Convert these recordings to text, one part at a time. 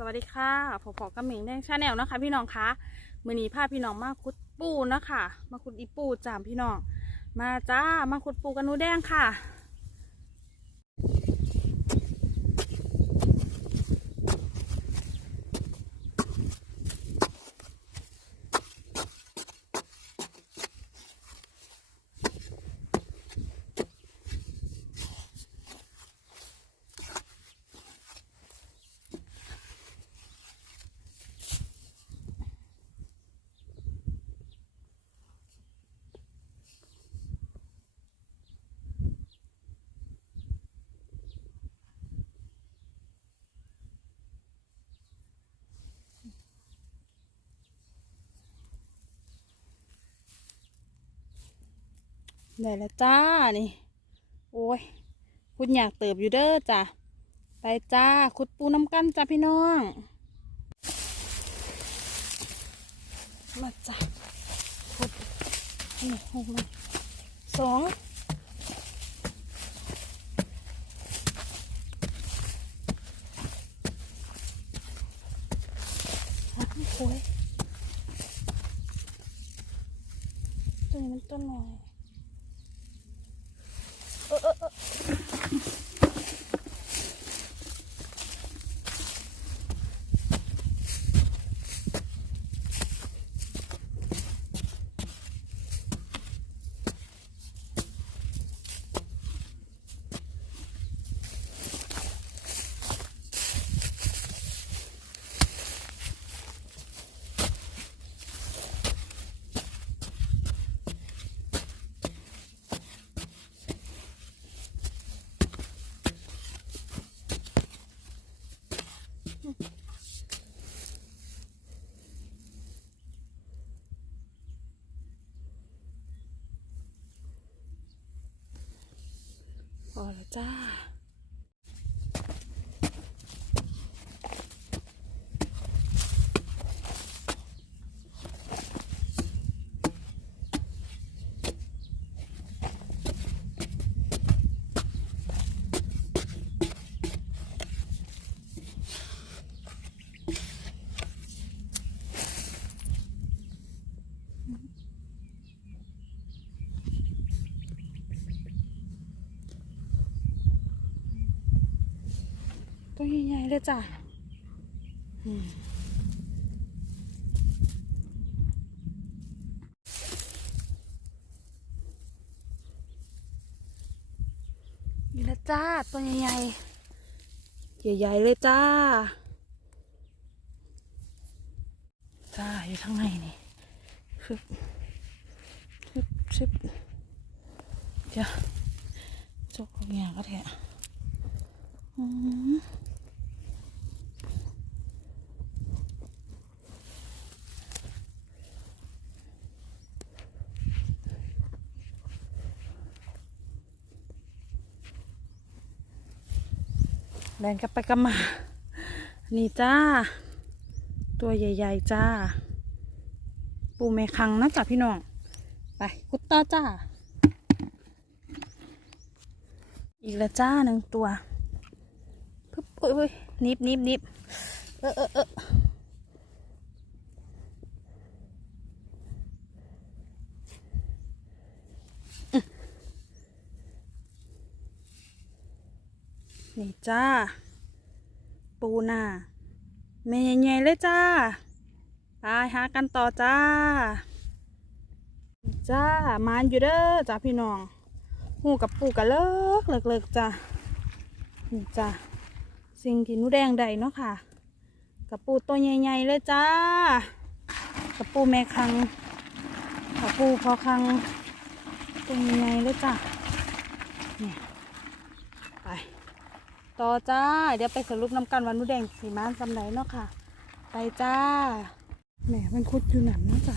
สวัสดีค่ะพอพอกับเหม่งแดงชาแนลนะคะ พี่น้องคะมือนี้พาพี่น้องมาขุดปูนะคะมาขุดอีปูจามพี่น้อง มาจ้ามาขุดปูกันนูแดงค่ะ ได้แล้วจ้านี่ โอ้ยคุดอยากเติบอยู่เด้อจ้ะไปจ้าขุดปูน้ำกันจ้าพี่น้อง มาจ้ะขุดนี่หกสองหักโอ้ยตัวนี้มันต้นหน่อย พอแล้วจ้า ตัวใหญ่ๆเลยจ้ะอืมนี่ละจ้า ตัวใหญ่ๆ ใหญ่ๆเลยจ้า จ้า อยู่ข้างในนี่ชึบชึบชึบเดี๋ยวจกลงอย่ก็แทะอืม เดินกลับไปกลับมา นี่จ้า ตัวใหญ่ ๆ จ้า ปูแม่คังนะจ้ะพี่น้อง ไปกุตตาจ้า อีกแล้วจ้าหนึ่งตัวปึ๊บอุ้ยนิบนิบนิบเออเออเออ นี่จ้า ปูนาแม่ใหญ่เลยจ้าไปหากันต่อจ้า จ้ามานอยู่เด้อจ้าพี่น้องหูกับปูกะเลิกเลิกเลิกจ้านี่จ้าสิ่งที่นูแดงใดเนาะค่ะกระปูตัวใหญ่ๆเลยจ้ากระปูแม่คังกระปูพอคังตัวใหญ่ๆเลยจ้าเนี่ยไป ต่อจ้า เดี๋ยวไปสรุปน้ำกันวันหนูแดงสีม้านสำไหนเนาะค่ะ ไปจ้าแหมมันคุดอยู่หนันเนาะจ้า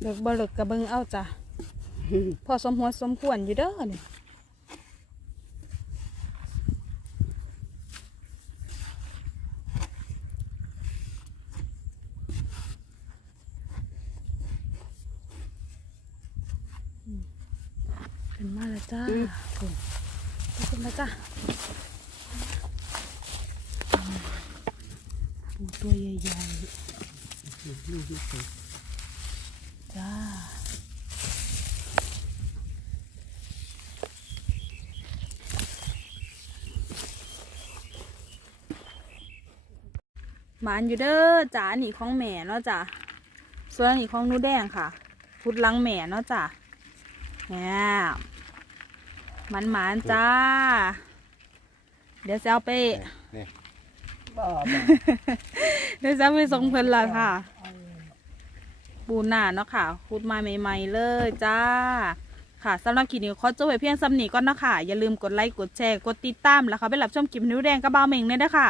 เลิกบ่เลิกกระเบิงเอาจ้ะ พอสมหัวสมควรอยู่เด้อนี่ขึ้ นมาแล้วจ้าคุณขึ้นมาจ้าปูตัวใหญ่ๆจ้าหมานอยู่เด้อจ๋าหนีของแหม่เนาะจ้ะส่วนอันนี้ของหนูแดงค่ะพุดหลังแหม่เนาะจ้ะแหม มันหมานจ้า เดี๋ยวจะเอาไป นี่บ่บ่เดี๋ยวจะเอาไปส่งเพิ่นละค่ะ ปูหน้าเนาะค่ะคุดมาใหม่ ๆ เลยจ้า ค่ะสำหรับคลิปนี้ขอจบไว้เพียงสำนีก่อนเนาะคะอย่าลืมกดไลค์ กดแชร์ กดติดตาม แล้วค่ะไปรับชมคลิปนิ้วแดงกระบาวเหม่งเนี่ยนะคะ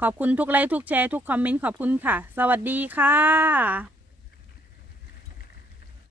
ขอบคุณทุกไลค์ ทุกแชร์ ทุกคอมเมนต์ ขอบคุณค่ะ สวัสดีค่ะ